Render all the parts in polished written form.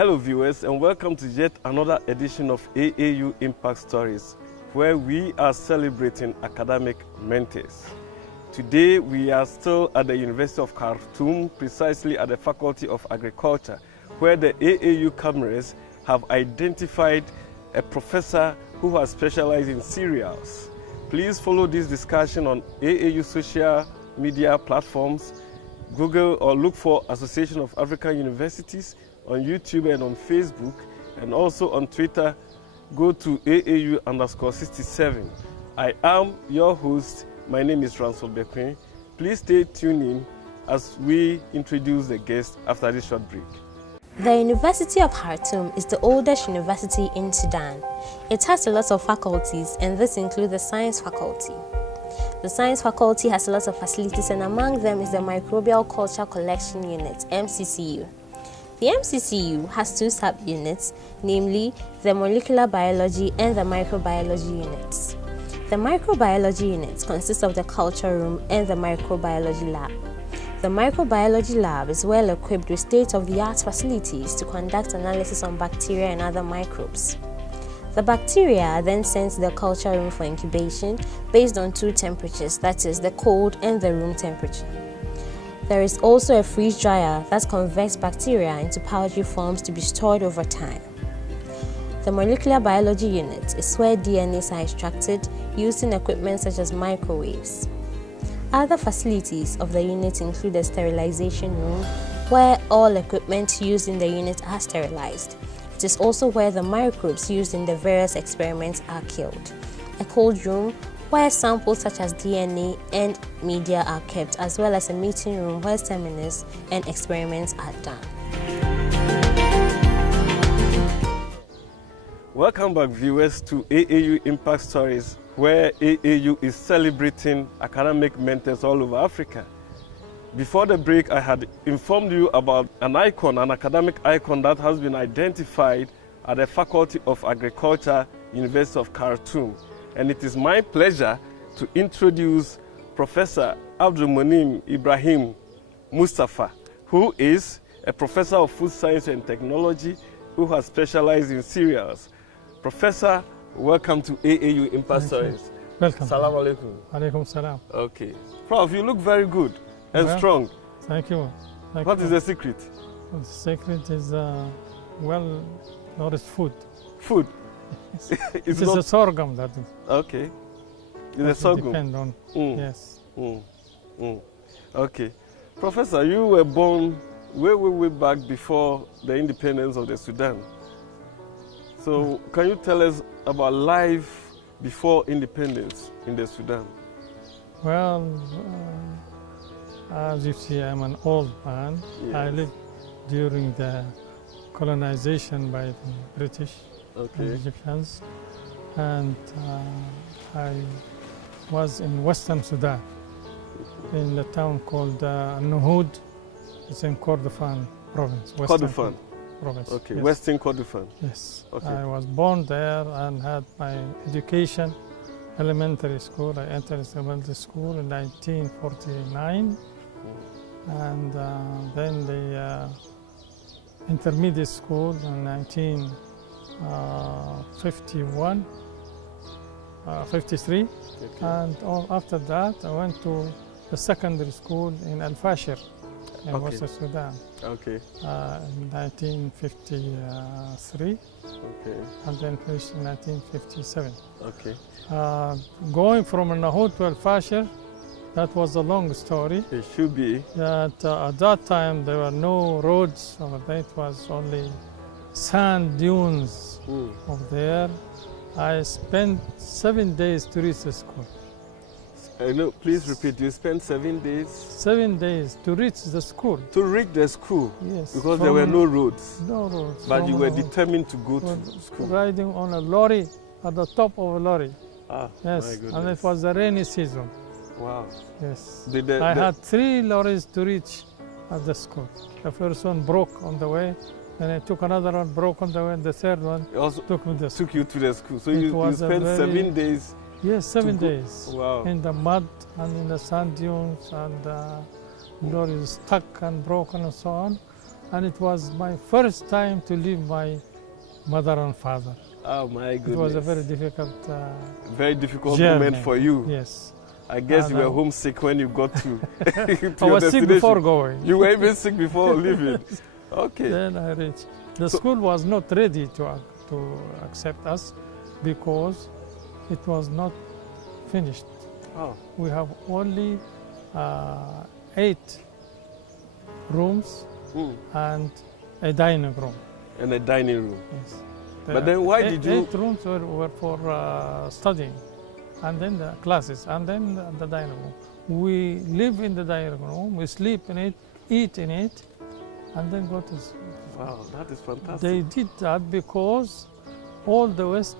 Hello viewers, and welcome to yet another edition of AAU Impact Stories, where we are celebrating academic mentors. Today we are still at the University of Khartoum, precisely at the Faculty of Agriculture, where the AAU cameras have identified a professor who has specialized in cereals. Please follow this discussion on AAU social media platforms, Google or look for Association of African Universities on YouTube and on Facebook, and also on Twitter. Go to AAU_67. I am your host. My name is Abdelmoneim. Please stay tuned in as we introduce the guest after this short break. The University of Khartoum is the oldest university in Sudan. It has a lot of faculties, and this includes the science faculty. The science faculty has a lot of facilities, and among them is the Microbial Culture Collection Unit, MCCU. The MCCU has two sub-units, namely the Molecular Biology and the Microbiology units. The Microbiology unit consists of the culture room and the Microbiology lab. The Microbiology lab is well equipped with state-of-the-art facilities to conduct analysis on bacteria and other microbes. The bacteria are then sent to the culture room for incubation based on two temperatures, that is, the cold and the room temperature. There is also a freeze dryer that converts bacteria into powdery forms to be stored over time. The Molecular Biology unit is where DNAs are extracted using equipment such as microwaves. Other facilities of the unit include a sterilization room, where all equipment used in the unit are sterilized. It is also where the microbes used in the various experiments are killed. A cold room, where samples such as DNA and media are kept, as well as a meeting room where seminars and experiments are done. Welcome back, viewers, to AAU Impact Stories, where AAU is celebrating academic mentors all over Africa. Before the break, I had informed you about an academic icon that has been identified at the Faculty of Agriculture, University of Khartoum. And it is my pleasure to introduce Professor Abdelmoneim Ibrahim Mustafa, who is a professor of food science and technology who has specialized in cereals. Professor, welcome to AAU Impact Stories. Welcome. Salam alaikum. Alaikum salam. Okay. Prof, you look very good and strong. Thank you. What is the secret? The secret is well-nourished food. Food? It's a sorghum that is. Okay. It's a sorghum. Depend on. Yes. Okay. Professor, you were born way back before the independence of the Sudan. So can you tell us about life before independence in the Sudan? Well, as you see, I'm an old man. Yes. I lived during the colonization by the British and Egyptians, and I was in Western Sudan, in the town called Nuhud. It's in Kordofan province. Kordofan province. Okay, yes. Western Kordofan. Yes. Okay. I was born there and had my education, elementary school. I entered elementary school in 1949, and then the intermediate school in 1951, 53, and after that I went to the secondary school in Al Fashir in Western Sudan. Okay. In 1953, and then finished in 1957. Okay. Going from Nahud to Al Fashir, that was a long story. It should be. That at that time there were no roads, it was only sand dunes over there. I spent 7 days to reach the school. No, please repeat. You spent 7 days? 7 days to reach the school. To reach the school? Yes. Because there were no roads? No roads. But you were determined to go to school? Riding on a lorry, at the top of a lorry. Yes, my goodness. And it was the rainy season. Wow. Yes. I had 3 lorries to reach at the school. The first one broke on the way, then I took another one, broke on the way, and the third one took me to the school. Took you to the school. So you spent 7 days? Yes, 7 days. Wow. In the mud and in the sand dunes, and lorries stuck and broken and so on. and it was my first time to leave my mother and father. Oh my goodness. It was a very difficult journey. Moment for you. Yes. I guess you were homesick when you got to, I was sick before going. You were even sick before leaving. Okay. Then I reached. The school was not ready to accept us because it was not finished. Oh. We have only 8 rooms and a dining room. And a dining room. Yes. But then why did you... 8 rooms were for studying, and then the classes, and then the dining room. We live in the dining room, we sleep in it, eat in it, and then go to sleep. Wow, that is fantastic. They did that because all the West,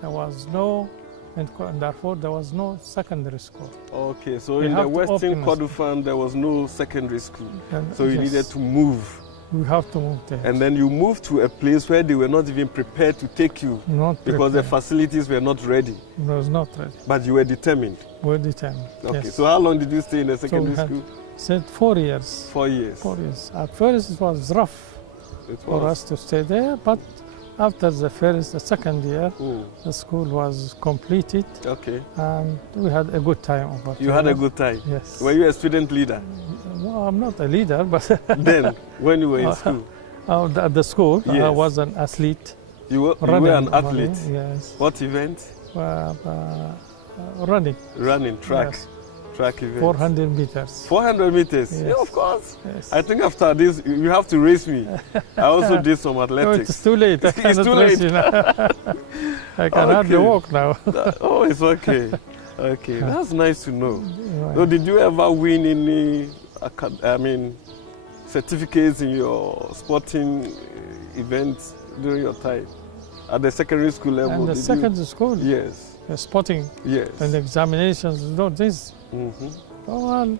there was no, and therefore there was no secondary school. Okay, so in the Western Kordofan there was no secondary school. So you needed to move. We have to move there. And then you moved to a place where they were not even prepared to take you. Because the facilities were not ready. It was not ready. But you were determined. We were determined. Okay, yes. so how long did you stay in the secondary school? Said 4 years. 4 years. 4 years. At first it was rough for us to stay there, but after the second year, the school was completed. Okay. And we had a good time over there. You had a good time? Yes. Were you a student leader? Well, I'm not a leader, but... Then, when you were in school? At the school, yes. I was an athlete. You were an athlete? Yes. What event? Running. Running, track. Yes. Track event. 400 meters. 400 meters? Yes. Yeah, of course. Yes. I think after this, you have to race me. I also did some athletics. No, it's too late. I It's too late. You now. I can hardly walk now. Oh, it's okay. Okay, that's nice to know. Right. So did you ever win any, certificates in your sporting events during your time? At the secondary school level? And the secondary school? Yes. Sporting? Yes. And the examinations, no, this. Well,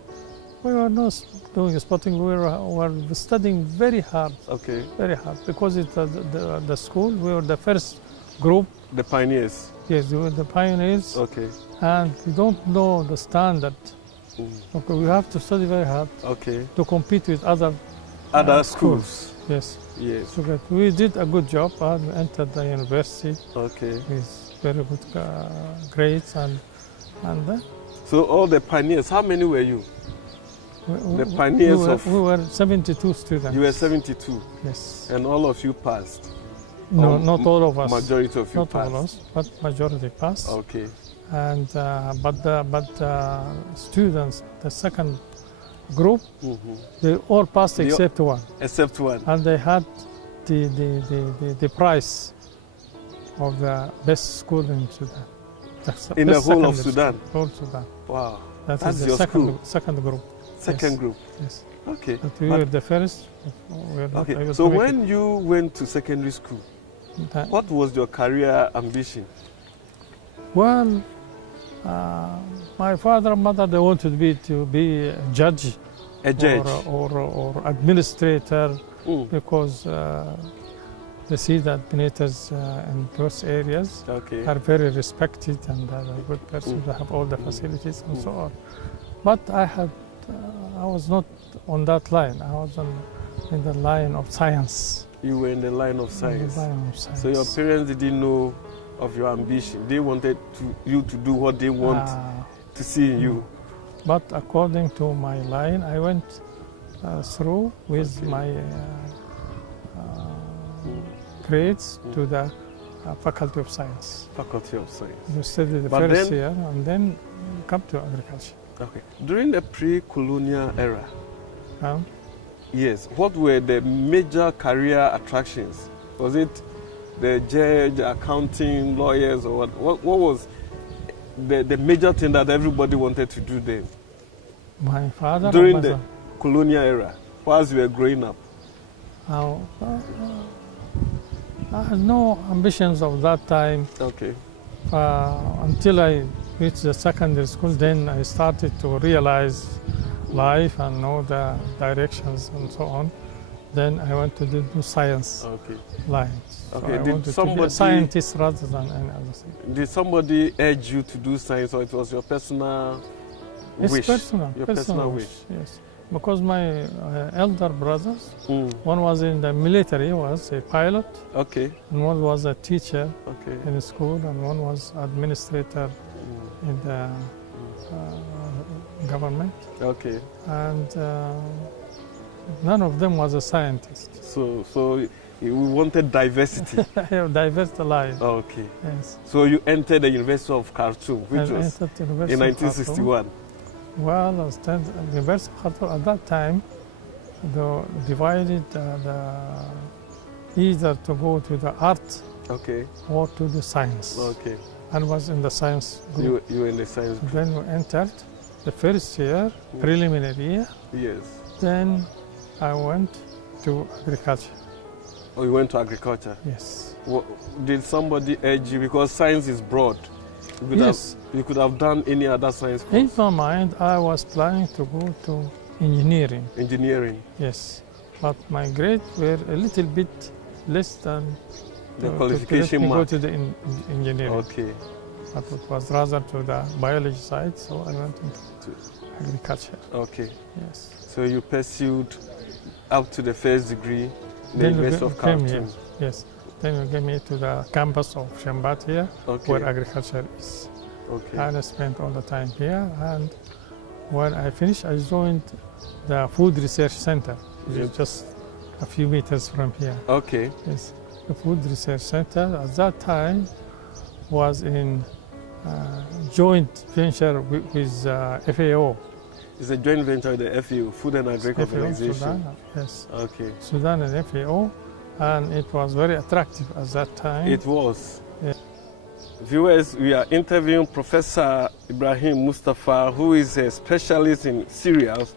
we were not doing sporting, we were studying very hard. Okay. Very hard, because it's the school, we were the first group. The pioneers? Yes, we were the pioneers. Okay. And we don't know the standard. Okay, we have to study very hard. Okay. To compete with other schools. Yes. Yes. So that we did a good job and entered the university. Okay. With very good grades and that. So all the pioneers, how many were you? The pioneers we were 72 students. You were 72? Yes. And all of you passed? No, not all of us. Majority of you not passed? Not all of us, but majority passed. Okay. And but students, the second group, they all passed except one. Except one. And they had the prize of the best school in Sudan. In the whole of Sudan? Whole Sudan. Wow. That's your second school? Group. Second yes. group? Yes. Okay. But we were the first. Okay. So when you went to secondary school, what was your career ambition? Well, my father and mother, they wanted me to be a judge. A judge? Or administrator, because they see that administrators in those areas are very respected and are a good person to have all the facilities and so on. But I was not on that line. I was in the line of science. You were in the line of science? In the line of science. So your parents didn't know of your ambition. They wanted you to do what they want to see in you. But according to my line, I went through with my grades to the Faculty of Science. Faculty of Science. You studied the first year and then come to agriculture. Okay. During the pre-colonial era, yes, what were the major career attractions? Was it the judge, accounting, lawyers, or what was the major thing that everybody wanted to do then? My father? During the colonial era, whilst you were growing up? I had no ambitions of that time. Okay. Until I reached the secondary school, then I started to realize life and know the directions and so on. Then I went to do science lines. So okay. I wanted to be a scientist rather than any other thing. Did somebody urge you to do science, or it was your personal wish? Personal. Your personal wish. Yes. because my elder brothers, one was in the military, was a pilot, Okay. and one was a teacher Okay. in the school, and one was administrator in the government, Okay. and none of them was a scientist. So we wanted diversity. Diverse life. Okay. Yes. So you entered the University of Khartoum, which I was entered the University in of Khartoum. 1961. Well, the University of Khartoum at that time, they divided either to go to the art Okay. or to the science. Okay. And was in the science group. You were in the science group. Then we entered the first year, preliminary year. Yes. Then I went to agriculture. Oh, you went to agriculture. Yes. Did somebody urge you, because science is broad? Yes. You could have done any other science course. In my mind, I was planning to go to engineering. Engineering. Yes. But my grades were a little bit less than The to qualification let me go mark. to the engineering. Okay. But it was rather to the biology side, so I went into agriculture. Okay. Yes. So you pursued up to the first degree in the Then we University of came Khartoum. here. Yes. Then we came here to the campus of Shambat here, Okay. where agriculture is. Okay. And I spent all the time here. And when I finished, I joined the Food Research Center, which is Yes. just a few meters from here. Okay. Yes. The Food Research Center at that time was in joint venture with FAO. It's a joint venture with the FAO, Food and Agri FAO, Organization. Sudan, yes. Okay. Sudan and FAO, and it was very attractive at that time. It was. Yeah. Viewers, we are interviewing Professor Ibrahim Mustafa, who is a specialist in cereals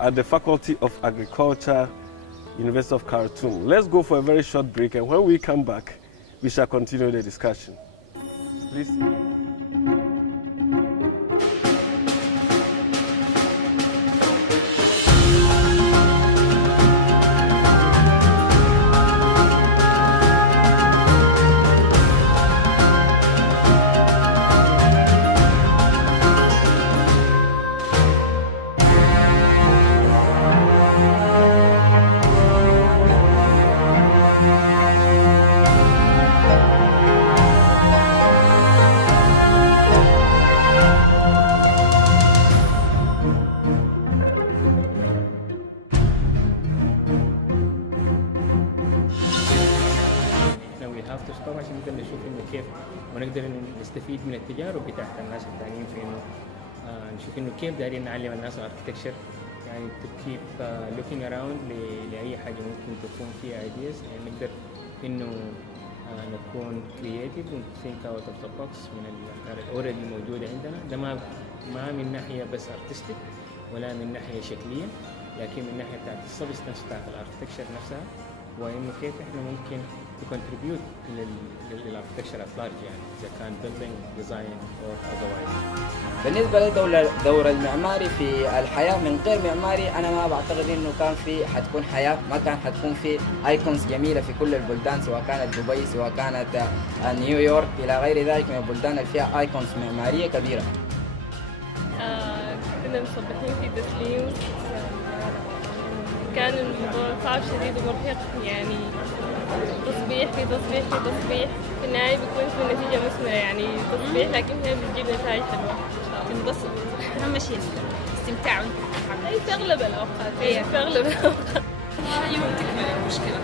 at the Faculty of Agriculture, University of Khartoum. Let's go for a very short break, and when we come back, we shall continue the discussion. Please. طبعا عشان نقدر نشوف انه كيف ونقدر نستفيد من التجارب بتاعت الناس الثانيين في انه نشوف انه كيف دايرين نعلم الناس architecture يعني to keep looking around لاي حاجه ممكن تكون فيها ideas يعني نقدر انه نكون creative و think out of the box من الافكار already موجوده عندنا. ده ما من ناحيه بس artistic ولا من ناحيه شكليه، لكن من ناحيه بتاعت السبستنس بتاعت الاركتكشر نفسها، وانه كيف احنا ممكن تكونتريبيوت للاركتكشر ات يعني اذا كان بيلدينج ديزاين اور اذروايز. بالنسبه لدور المعماري في الحياه من غير معماري، انا ما بعتقد انه كان في حتكون حياه، ما كان حتكون في ايكونز جميله في كل البلدان، سواء كانت دبي سواء كانت نيويورك الى غير ذلك من البلدان اللي فيها ايكونز معماريه كبيره. كنا مصبحين في تسليم، كان الموضوع صعب شديد ومرهق، يعني تصبيح في تصبيح في تصبيح، في النهاية بيكون في نتيجة مثمرة، يعني تصبيح لكن هي بتجيب نتائج حلوة. تنبسط، أهم شيء استمتاع أي في أغلب الأوقات، في أغلب الأوقات. يوم تكمل المشكلة،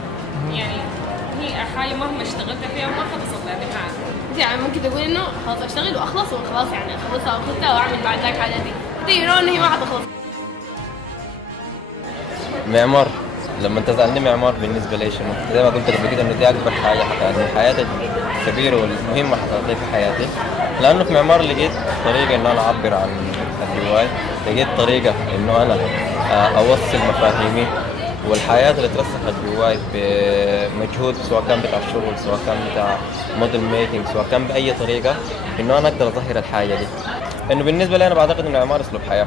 يعني هي حاجة مهما اشتغلت فيها ما خلصت لها. يعني ممكن تقول إنه خلاص أشتغل وأخلص وخلاص، يعني أخلصها وأخذتها وأعمل بعد ذاك حاجاتي، تيجي إنه هي ما حتخلص. معمار، لما انت سألني معمار بالنسبة لي شنو؟ زي ما قلت قبل كده انه دي اكبر حاجة حتعطيني حياتي الكبيرة والمهمة حتعطيني في حياتي، لانه في معمار لقيت طريقة انه انا اعبر عن الرواية، لقيت طريقة انه انا اوصل مفاهيمي والحياة اللي ترسخت جواي بمجهود، سواء كان بتاع الشغل سواء كان بتاع موديل ميكينج سواء كان بأي طريقة، انه انا اقدر اظهر الحاجة دي. انه بالنسبة لي انا بعتقد انه المعمار اسلوب حياة.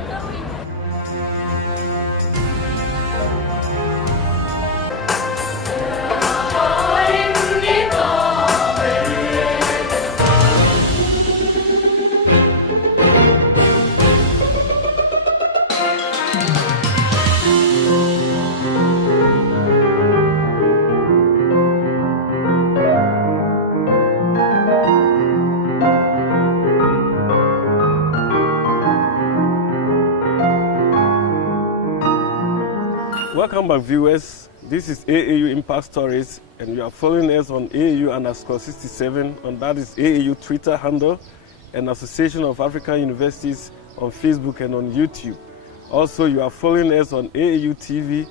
Welcome back, viewers. This is AAU Impact Stories, and you are following us on AAU_67, and that is AAU Twitter handle, and Association of African Universities on Facebook and on YouTube. Also, you are following us on AAU TV.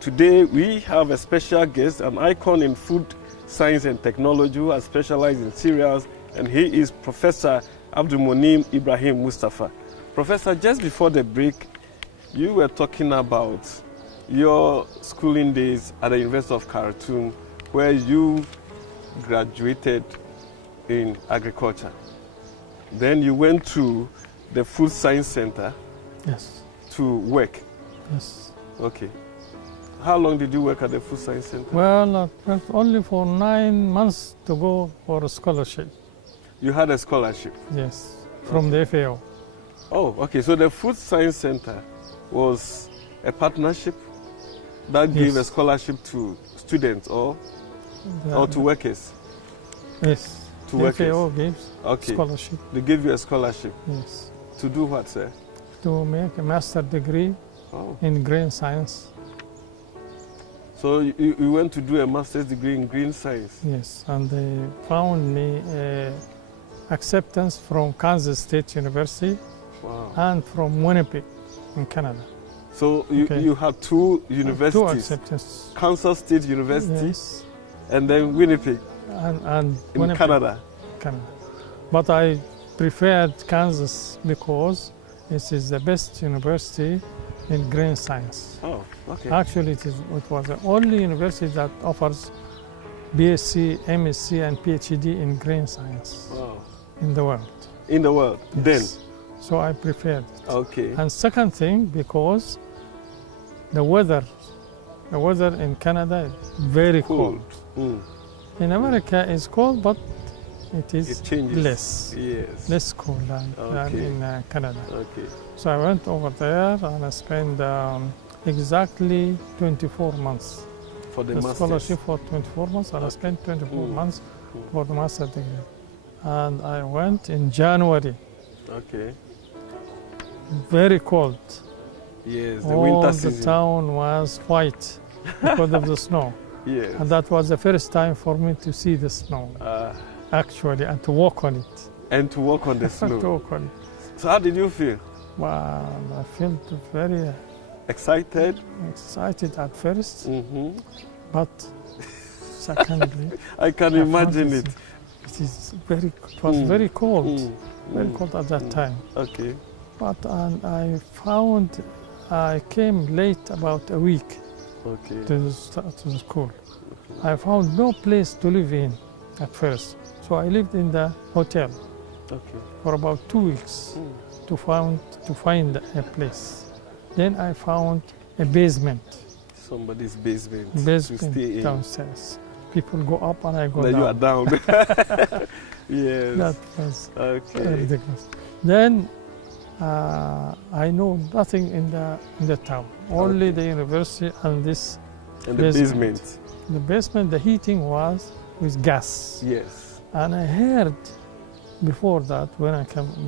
Today, we have a special guest, an icon in food science and technology who has specialized in cereals, and he is Professor Abdelmoneim Ibrahim Mustafa. Professor, just before the break, you were talking about your schooling days at the University of Khartoum, where you graduated in agriculture. Then you went to the Food Science Center. Yes. To work. Yes. Okay. How long did you work at the Food Science Center? Well, I went only for 9 months to go for a scholarship. You had a scholarship? Yes, from the FAO. Oh, okay. So the Food Science Center was a partnership that gave a scholarship to students or to workers? Yes. To the workers. FAO gives scholarship. They gave you a scholarship? Yes. To do what, sir? To make a master's degree in green science. So you went to do a master's degree in green science? Yes, and they found me acceptance from Kansas State University and from Winnipeg in Canada. So you had two universities? Two acceptances. Kansas State University, yes, and then Winnipeg and in Winnipeg, Canada. But I preferred Kansas because it is the best university in green science. Oh, okay. Actually, it was the only university that offers BSc, MSc, and PhD in green science in the world. In the world, yes. Then? So I preferred it. Okay. And second thing, because the weather in Canada is very cold. In America, it's cold, but it changes. less cold than in Canada. Okay. So I went over there and I spent exactly 24 months. For the master's? Scholarship for 24 months, and I spent 24 months for the master's degree. And I went in January. Okay. Very cold. Yes, the all winter the season. town was white because of the snow. Yes. And that was the first time for me to see the snow, actually, and to walk on it. And to walk on the snow. To walk on it. So how did you feel? Well, I felt very excited at first, but secondly, I can imagine it. It was very cold, very cold at that time. Okay. But I found I came late about a week to the school. I found no place to live in at first, so I lived in the hotel for about 2 weeks to find a place. Then I found a basement. Somebody's basement. To stay in. Downstairs. People go up and I go then down. You are down. Yes. That was ridiculous. Then I know nothing in the town. Only the university and this basement. The basement, the heating was with gas. Yes. And I heard before that,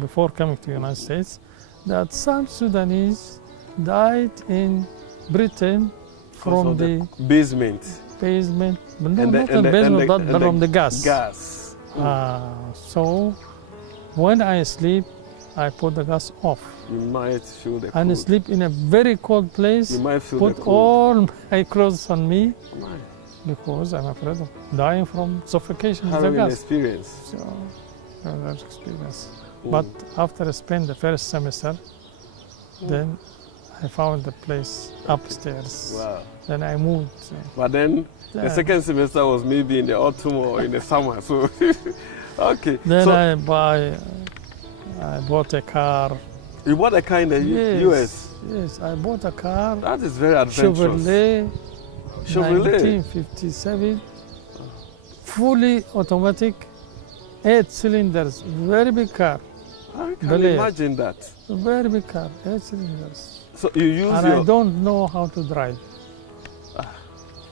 before coming to the United States, that some Sudanese died in Britain from the basement. But no, not the basement, but from the gas. Gas. So when I sleep, I put the gas off. You might feel the cold. And sleep in a very cold place. You might feel put the cold. all my clothes on me because I'm afraid of dying from suffocation with the gas. Experience. So, that experience. But after I spent the first semester, then I found the place upstairs. Wow. Then I moved. But then the second semester was maybe in the autumn or in the summer. So, okay. Then I bought a car. You bought a car in the US? Yes, I bought a car. That is very adventurous. Chevrolet 1957, fully automatic, 8 cylinders, very big car. I can imagine that. A very big car, 8 cylinders. So you use I don't know how to drive.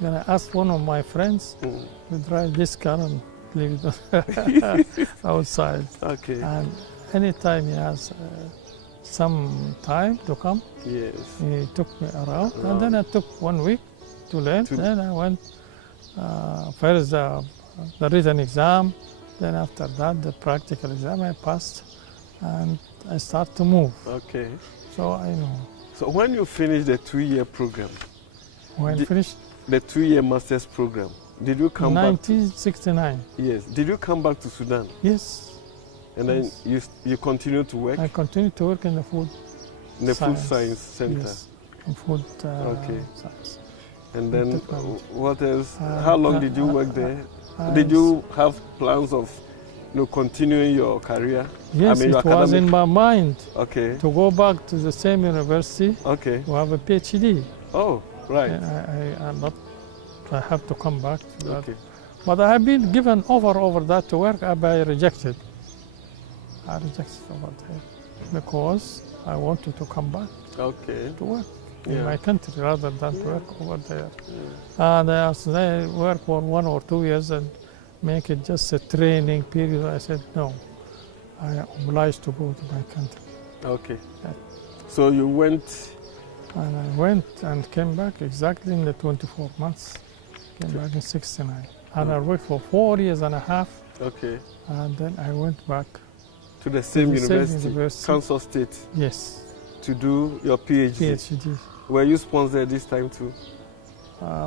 Then I asked one of my friends to drive this car and leave it outside. Okay. And anytime he has some time to come. Yes. He took me around, and then I took 1 week to learn. Then I went first the written exam, then after that the practical exam I passed, and I start to move. Okay. So I know. So when you finished the 2-year program, When finished the 2-year master's program, did you come 1969. back? Yes. Did you come back to Sudan? Yes. And then you continued to work I continued to work in the food in the food science. science center. Yes, in food Okay. science. And then Technology. what else? How long did you work there? Did I- you have plans of continuing your career? Yes, your it was in my mind Okay. to go back to the same university Okay. to have a PhD. Oh, right. And I have to come back to that. Okay. But I have been given over that to work, but I rejected. I rejected over there because I wanted to come back Okay. to work in Yeah. my country rather than to work over there. And I work for 1 or 2 years and make it just a training period. I said, no, I am obliged to go to my country. Okay. Yeah. So you went. And I went and came back exactly in the 24 months. Came back in 69. And I worked for 4 years and a half. Okay. And then I went back. To the same the same university, university. Kansas State, Yes, to do your PhD. PhD Were you sponsored this time too?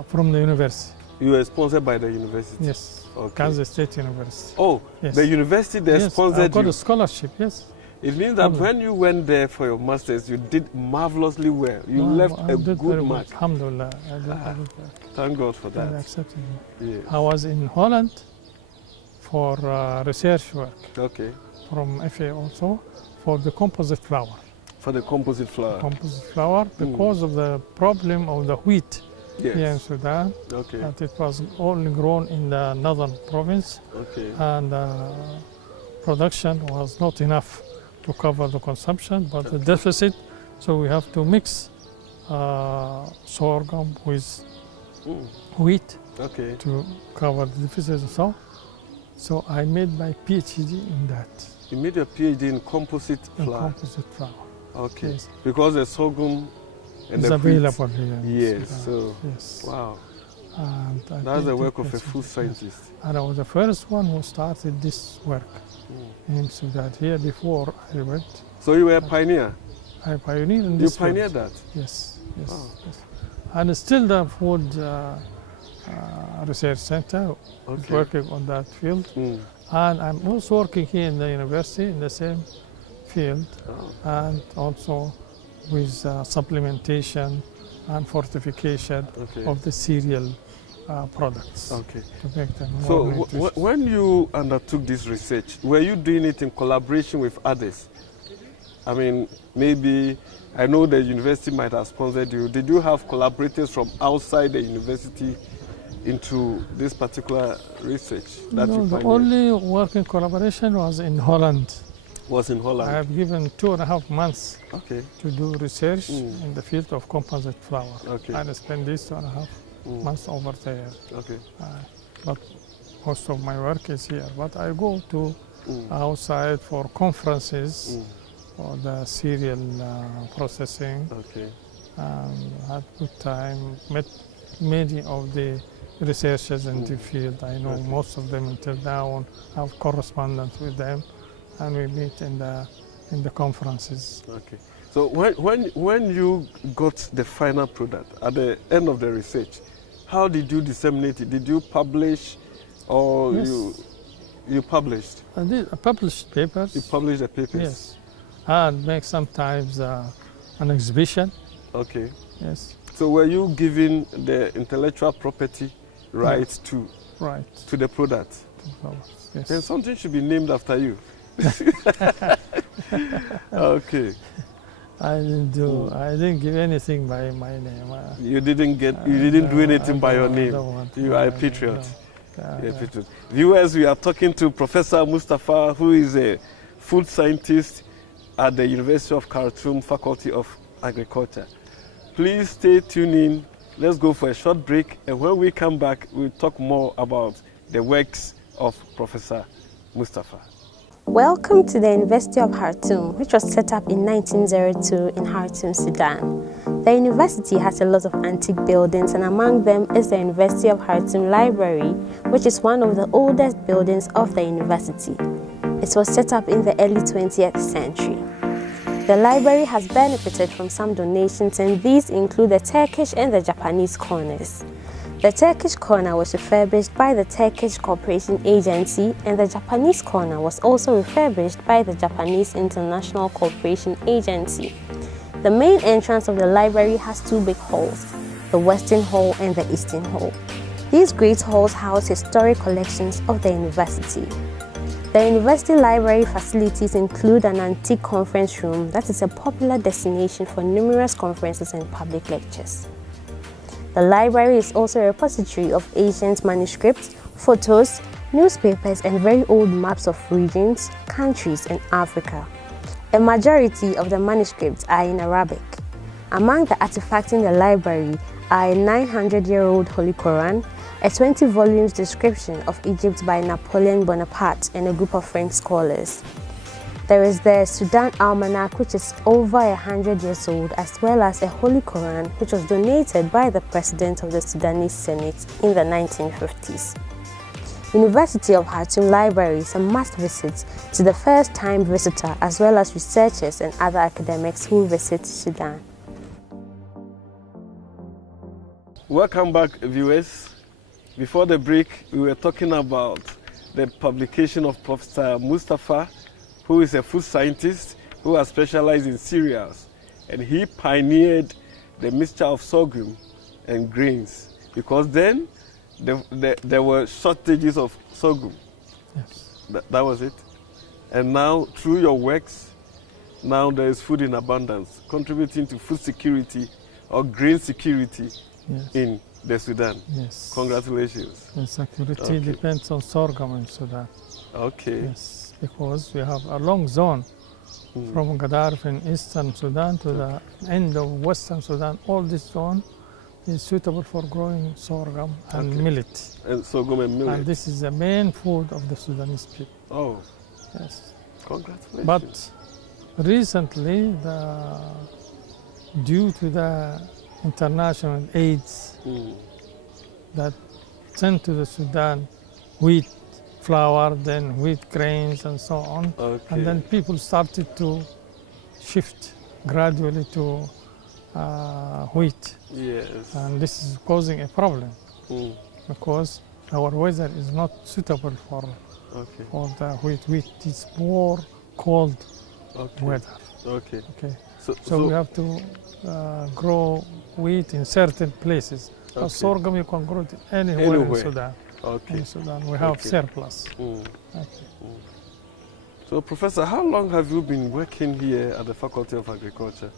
from the university. You were sponsored by the university? Yes, Okay. Kansas State University. Oh, Yes. the university they Yes, I sponsored got you. a scholarship, yes. It means that Alhamdulillah. when you went there for your masters, you did marvelously well. You left I a did good very mark. good. Alhamdulillah, I did very well. Thank God for They that. accepted me. Yes. I was in Holland for research work Okay. from FA also for the composite flour. For the composite flour. Composite flour because of the problem of the wheat Yes. here in Sudan. Okay. That it was only grown in the northern province Okay. and production was not enough to cover the consumption, but the deficit, so we have to mix sorghum with wheat Okay. to cover the deficit. So I made my PhD in that, You made your PhD in composite in flour. composite flour. Okay. Yes. Because the sorghum and It's the wheat. available here. in Yes. Sudan. So Yes. wow, And I that's did the work of a PhD, food yes. scientist. And I was the first one who started this work in Sudan. Here before I went, So you were a pioneer. I pioneered in You this pioneered field. that. Yes, yes, Wow. yes. And still the food research center is Okay. working on that field. Mm. And I'm also working here in the university in the same field Oh. and also with supplementation and fortification Okay. of the cereal products Okay. to make them more So nutritious. when you undertook this research, were you doing it in collaboration with others? I mean, maybe I know the university might have sponsored you. Did you have collaborators from outside the university into this particular research that No, you the pioneered? only working collaboration was in Holland. Was in I Holland. have given 2.5 months Okay. to do research in the field of composite flour. Okay. And I spent these 2.5 months over there. Okay. But most of my work is here. But I go to outside for conferences for the cereal processing. Okay. Had good time, met many of the researchers in the field. I know most of them until now, have correspondence with them, and we meet in the conferences. Okay. So when you got the final product at the end of the research, how did you disseminate it? Did you publish, or Yes. you published? I did published papers. You published the papers. Yes, and make sometimes an exhibition. Okay. Yes, So were you giving the intellectual property rights to right. the product? Yes. Then something should be named after you. Okay. I didn't give anything by my name. You didn't do anything by your I name. don't want You to. are a No, patriot. no. You're a patriot. Viewers, we are talking to Professor Mustafa, who is a food scientist at the University of Khartoum Faculty of Agriculture. Please stay tuned in. Let's go for a short break, and when we come back, we'll talk more about the works of Professor Mustafa. Welcome to the University of Khartoum, which was set up in 1902 in Khartoum, Sudan. The university has a lot of antique buildings, and among them is the University of Khartoum Library, which is one of the oldest buildings of the university. It was set up in the early 20th century. The library has benefited from some donations, and these include the Turkish and the Japanese corners. The Turkish corner was refurbished by the Turkish Cooperation Agency, and the Japanese corner was also refurbished by the Japanese International Cooperation Agency. The main entrance of the library has two big halls, the Western Hall and the Eastern Hall. These great halls house historic collections of the university. The university library facilities include an antique conference room that is a popular destination for numerous conferences and public lectures. The library is also a repository of ancient manuscripts, photos, newspapers, and very old maps of regions, countries, and Africa. A majority of the manuscripts are in Arabic. Among the artifacts in the library are a 900-year-old Holy Quran, a 20 volumes description of Egypt by Napoleon Bonaparte and a group of French scholars. There is the Sudan Almanac, which is over 100 years old, as well as a Holy Quran, which was donated by the President of the Sudanese Senate in the 1950s. University of Khartoum Library is a must-visit to the first-time visitor, as well as researchers and other academics who visit Sudan. Welcome back, viewers. Before the break, we were talking about the publication of Prof. Mustafa, who is a food scientist who has specialized in cereals, and he pioneered the mixture of sorghum and grains, because then there were shortages of sorghum. Yes. That was it. And now, through your works, now there is food in abundance, contributing to food security or grain security in the Sudan. Yes. Congratulations. The security depends on sorghum in Sudan. Okay. Yes, because we have a long zone from Gaddarf in eastern Sudan to the end of western Sudan. All this zone is suitable for growing sorghum and millet. And sorghum and millet. And this is the main food of the Sudanese people. Oh. Yes. Congratulations. But recently, due to the international aids that sent to the Sudan wheat flour, then wheat grains and so on, and then people started to shift gradually to wheat. Yes. And this is causing a problem because our weather is not suitable for the wheat. Wheat is more cold weather. Okay. So we have to grow wheat in certain places. But sorghum you can grow it anywhere in Sudan. In Sudan we have surplus. So, Professor, how long have you been working here at the Faculty of Agriculture?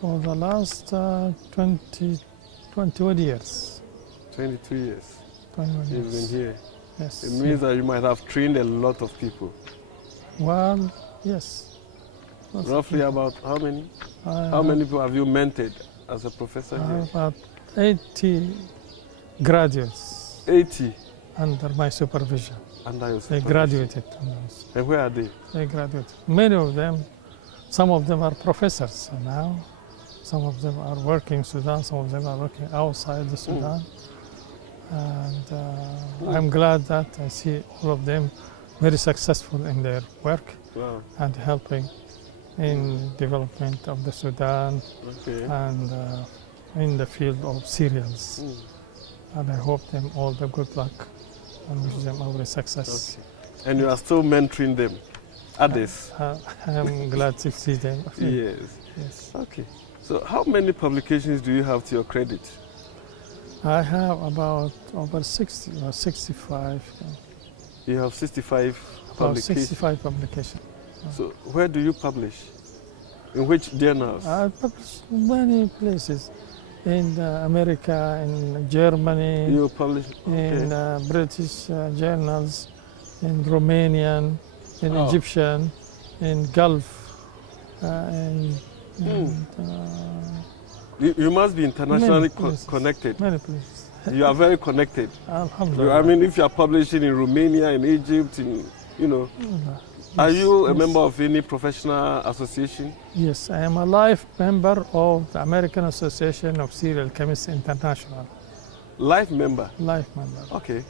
For the last 21 years. 22 years. 21 years. You've been here. Yes. It means that you might have trained a lot of people. Well, yes. Roughly about how many? How many people have you mentored as a professor here? About 80 graduates. 80? Under my supervision. Under your They supervision? graduated. And where are they? They graduated. Many of them, some of them are professors now. Some of them are working in Sudan, some of them are working outside the Sudan. And I'm glad that I see all of them very successful in their work and helping in development of the Sudan and in the field of cereals. And I hope them all the good luck and wish them every success. And you are still mentoring them, others? I'm glad to see them. Yes. Okay. So how many publications do you have to your credit? I have about over 60 or 65. You have 65 publications? 65 publications. So where do you publish? In which journals? I publish many places. In America, in Germany, you publish in British journals, in Romanian, in Egyptian, in Gulf, you must be internationally connected. Many places. You are very connected. Alhamdulillah. I mean, if you are publishing in Romania, in Egypt, in, Are you a member of any professional association? Yes, I am a life member of the American Association of Serial Chemists International. Life member? Life member. Okay.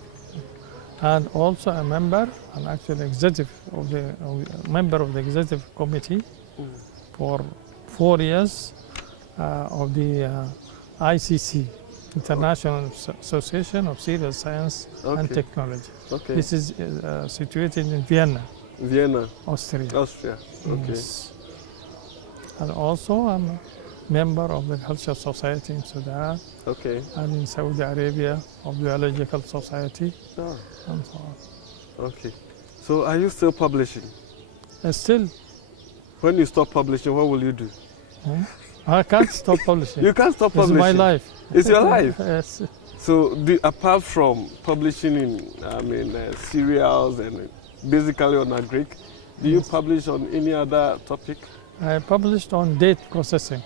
And also a member, an actual executive member of the executive committee for 4 years of the ICC, International Association of Serial Science and Technology. Okay. This is situated in Vienna. Vienna, Austria. Austria. Okay. Yes. And also I'm a member of the Cultural Society in Sudan. Okay. And in Saudi Arabia of the Biological Society. Oh. And so on. Okay. So are you still publishing? Still. When you stop publishing, what will you do? I can't stop publishing. You can't stop publishing? It's my life. It's your life? Yes. So apart from publishing in serials and basically on agric, do you publish on any other topic? I published on date processing.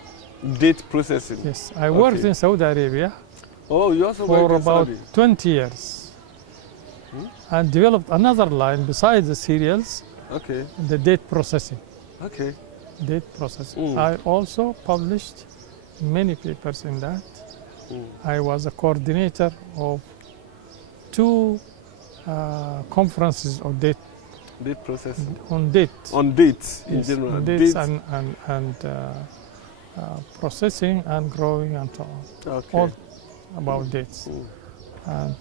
Date processing? Yes. I worked in Saudi Arabia. Oh, you also for worked in about Saudi? 20 years. And developed another line besides the cereals. Okay. The date processing. Okay. Date processing. I also published many papers in that. I was a coordinator of 2 conferences of date processing. On dates. On dates in yes, general. On dates and processing and growing and so on. Okay. All about dates. And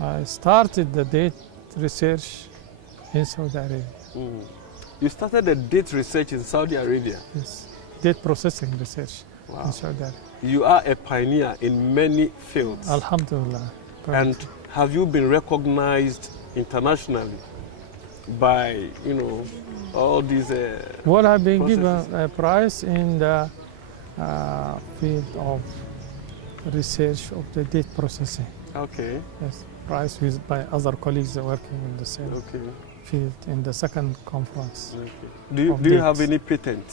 I started the date research in Saudi Arabia. You started the date research in Saudi Arabia? Yes. Date processing research in Saudi Arabia. You are a pioneer in many fields. Alhamdulillah. And have you been recognized internationally by, all these Well, I've been given a prize in the field of research of the date processing. Okay. Yes, prize by other colleagues working in the same field in the second conference. Okay. Do you have any patent?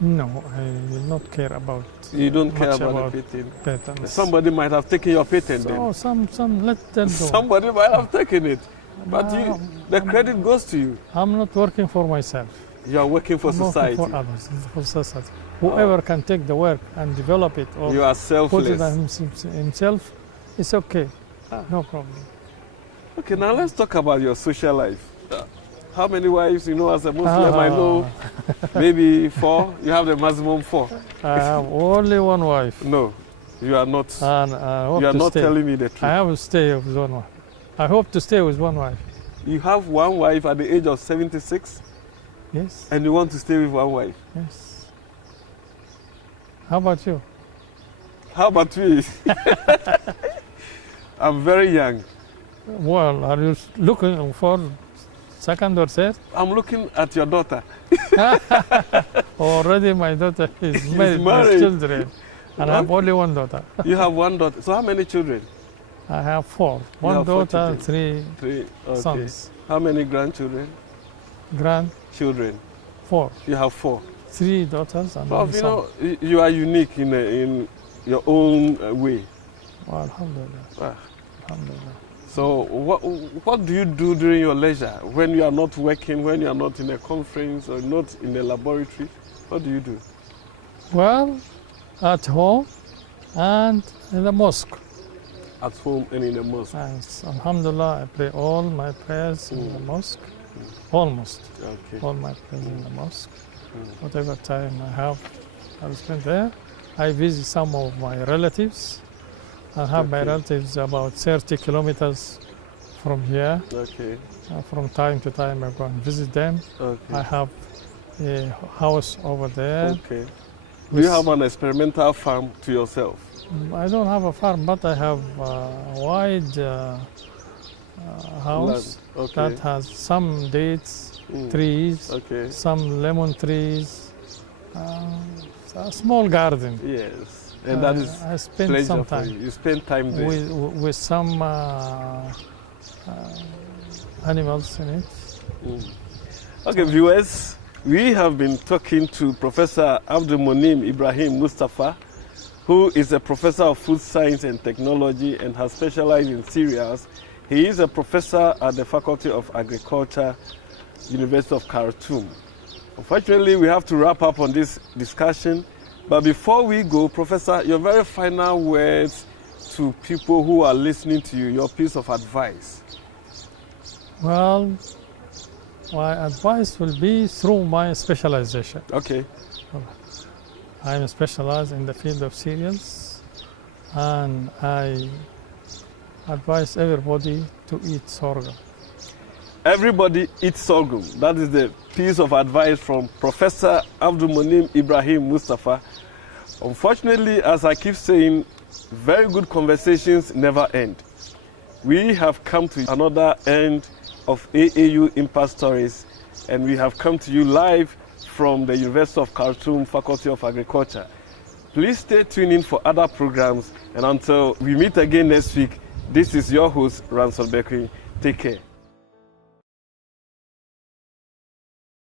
No, I will not care about. You don't care about the patent? Patents. Somebody might have taken your patent then. Some let them go. Somebody might have taken it. But the credit goes to you. I'm not working for myself. You are working for society. Working for others, for society. Whoever can take the work and develop it or you are selfless. put it on himself, it's okay. No problem. Okay, now let's talk about your social life. How many wives, as a Muslim, I know maybe 4. You have the maximum 4. I have only one wife. No, you are not. And I hope you are to not stay. telling me the truth. I have to stay with one wife. I hope to stay with one wife. You have one wife at the age of 76? Yes. And you want to stay with one wife? Yes. How about you? How about me? I'm very young. Well, are you looking for second or third? I'm looking at your daughter. Already my daughter is married with children. And I have only one daughter. You have one daughter. So how many children? I have 4. One daughter, 3 sons. How many grandchildren? Grandchildren? 4. You have 4. 3 daughters and Prof, one son. You are unique in your own way. Well, alhamdulillah. Alhamdulillah. So what do you do during your leisure when you are not working, when you are not in a conference or not in a laboratory? What do you do? Well, at home and in the mosque. At home and in the mosque? Yes, alhamdulillah, I pray all my prayers in the mosque. Almost. Okay. All my prayers in the mosque. Whatever time I have, I'll spend there. I visit some of my relatives. I have my relatives about 30 kilometers from here. Okay. From time to time I go and visit them. Okay. I have a house over there. Okay. Do you have an experimental farm to yourself? I don't have a farm, but I have a wide house that has some dates trees, some lemon trees, a small garden. Yes. And that is I spend pleasure some for time. you. You spend time there. With some animals in it. Okay, viewers, we have been talking to Professor Abdelmoneim Ibrahim Mustafa, who is a professor of food science and technology and has specialized in cereals He is a professor at the Faculty of Agriculture, University of Khartoum. Unfortunately, we have to wrap up on this discussion. But before we go, Professor, your very final words to people who are listening to you, your piece of advice. Well, my advice will be through my specialization. Okay. I'm specialized in the field of cereals, and I advise everybody to eat sorghum. Everybody eats sorghum. That is the piece of advice from Professor Abdelmoneim Ibrahim Mustafa. Unfortunately, as I keep saying, very good conversations never end. We have come to another end of AAU Impact Stories, and we have come to you live from the University of Khartoum Faculty of Agriculture. Please stay tuned in for other programs, and until we meet again next week, this is your host, Ransel Bekri. Take care.